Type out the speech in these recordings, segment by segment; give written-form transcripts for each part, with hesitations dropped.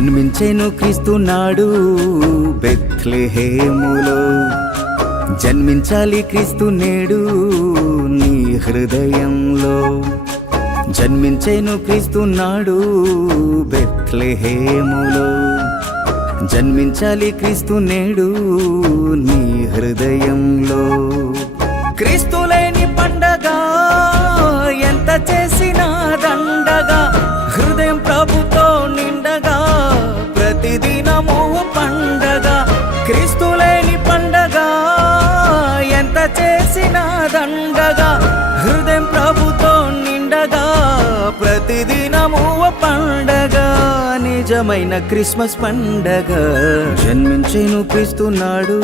జన్మించెను క్రీస్తు నాడు బెత్లెహేములో. జన్మించాలి క్రీస్తు నేడు నీ హృదయంలో. జన్మించెను క్రీస్తు నాడు బెత్లెహేములో. జన్మించాలి క్రీస్తు నేడు నీ హృదయంలో. క్రీస్తు లేని పండగ ఎంత చేసినా దండగా, హృదయం ప్రభుతో నిండగా ప్రతిదినము పండగ. క్రీస్తు లేని పండగ ఎంత చేసినా దండగా, హృదయం ప్రభుతో నిండగా ప్రతిదినము పండగ. నిజమైన క్రిస్మస్ పండగ జన్మించెను క్రీస్తు నాడు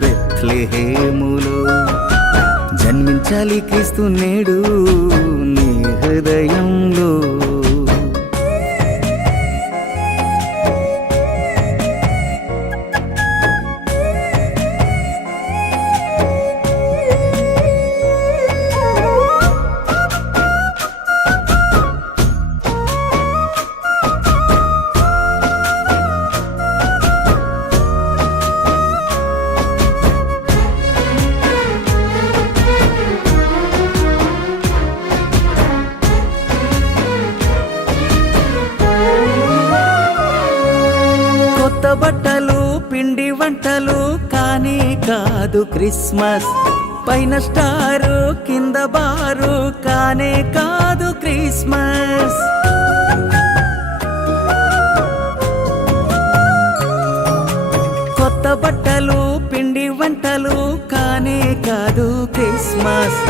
బెత్లెహేములో. జన్మించాలి క్రీస్తు నేడు నీ హృదయంలో. కొత్త బట్టలు పిండి వంటలు కానీ కాదు క్రిస్మస్. పైన స్టారు కింద బారు కానే కాదు క్రిస్మస్. కొత్త బట్టలు పిండి వంటలు కానే కాదు క్రిస్మస్.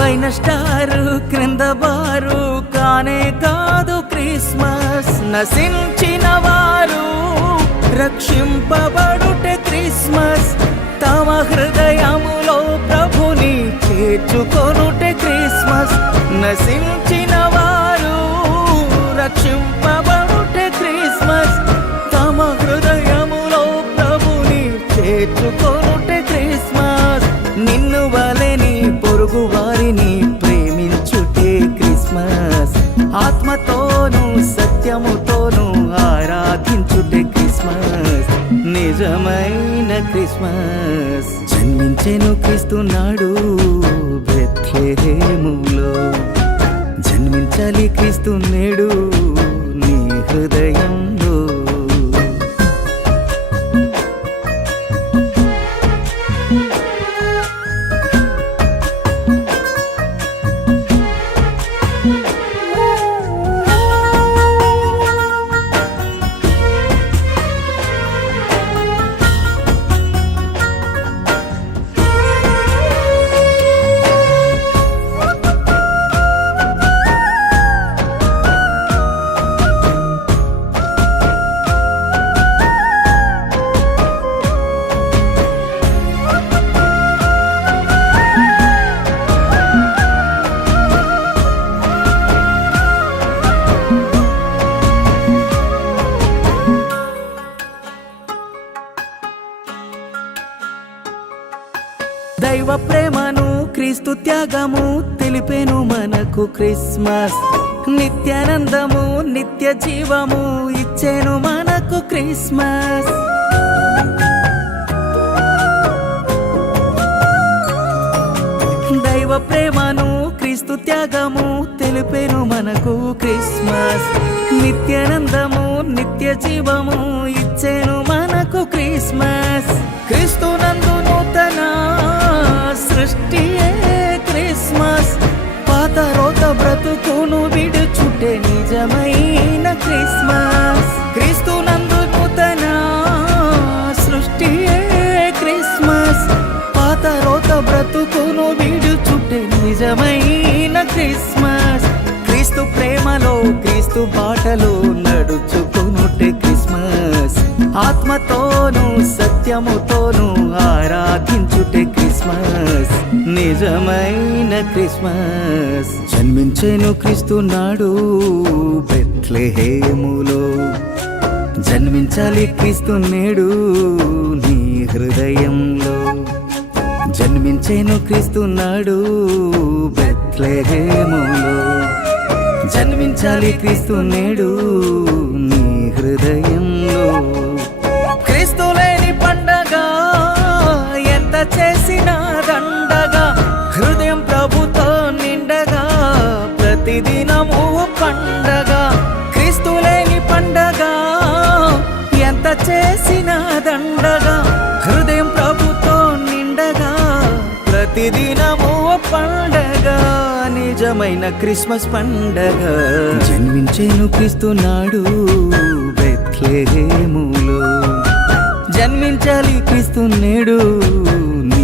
పైన స్టారు క్రింద బారు కానే కాదు క్రిస్మస్. నశించిన వారు రక్షింపబడుటే క్రిస్మస్. తమ హృదయములో ప్రభుని చేర్చుకొనుటే క్రిస్మస్. నశించిన వారు రక్షింపబడుటే క్రిస్మస్. తమ హృదయములో ప్రభుని చేర్చుకొనుటే క్రిస్మస్. నిన్ను వలెని పొరుగు వారిని ప్రేమించుటే క్రిస్మస్. ఆత్మతోనూ సత్యముతోనూ ఆరాధించుటే క్రిస్మస్. నిజమైన క్రిస్మస్ జన్మించెను క్రీస్తు నాడు బెత్లెహేములో. జన్మించాలి క్రీస్తు నేడు నీ హృదయంలో. దైవ ప్రేమను క్రీస్తు త్యాగము తెలిపెను మనకు క్రిస్మస్. నిత్యానందము నిత్య జీవము ఇచ్చెను మనకు క్రిస్మస్. దైవ ప్రేమను క్రీస్తు త్యాగము తెలిపెను మనకు క్రిస్మస్. నిత్యానందము నిత్య జీవము ఇచ్చెను మనకు క్రిస్మస్. క్రీస్తునందు నూతన సృష్టియే క్రిస్మస్. పాత రోత బ్రతుకును విడుచుటే నిజమైన క్రిస్మస్. క్రీస్తునందు నూతన సృష్టియే క్రిస్మస్. పాత రోత బ్రతుకును విడుచుటే నిజమైన క్రిస్మస్. క్రీస్తు ప్రేమలో క్రీస్తు బాటలో నడుచుకొనుటే క్రిస్మస్. ఆత్మతోనూ సత్యముతోనూ ఆరాధించుటే క్రిస్మస్. నిజమైన క్రిస్మస్ జన్మించెను క్రీస్తు నాడు బెత్లెహేములో. జన్మించాలి క్రీస్తు నేడు నీ హృదయంలో. జన్మించెను క్రీస్తు నాడు బెత్లెహేములో. జన్మించాలి క్రీస్తు నేడు నీ హృదయంలో. హృదయంలో. క్రీస్తు లేని పండగ ఎంత చేసినా దండగా, హృదయం ప్రభుతో నిండగా ప్రతిదినము పండగ. క్రీస్తు లేని పండగ ఎంత చేసినా దండగా, హృదయం ప్రభుతో నిండగా ప్రతిదినము పండగ. నిజమైన క్రిస్మస్ పండగ. జన్మించేను క్రీస్తునాడు బెత్లెహేములో. జన్మించాలి క్రీస్తు నేడు నీ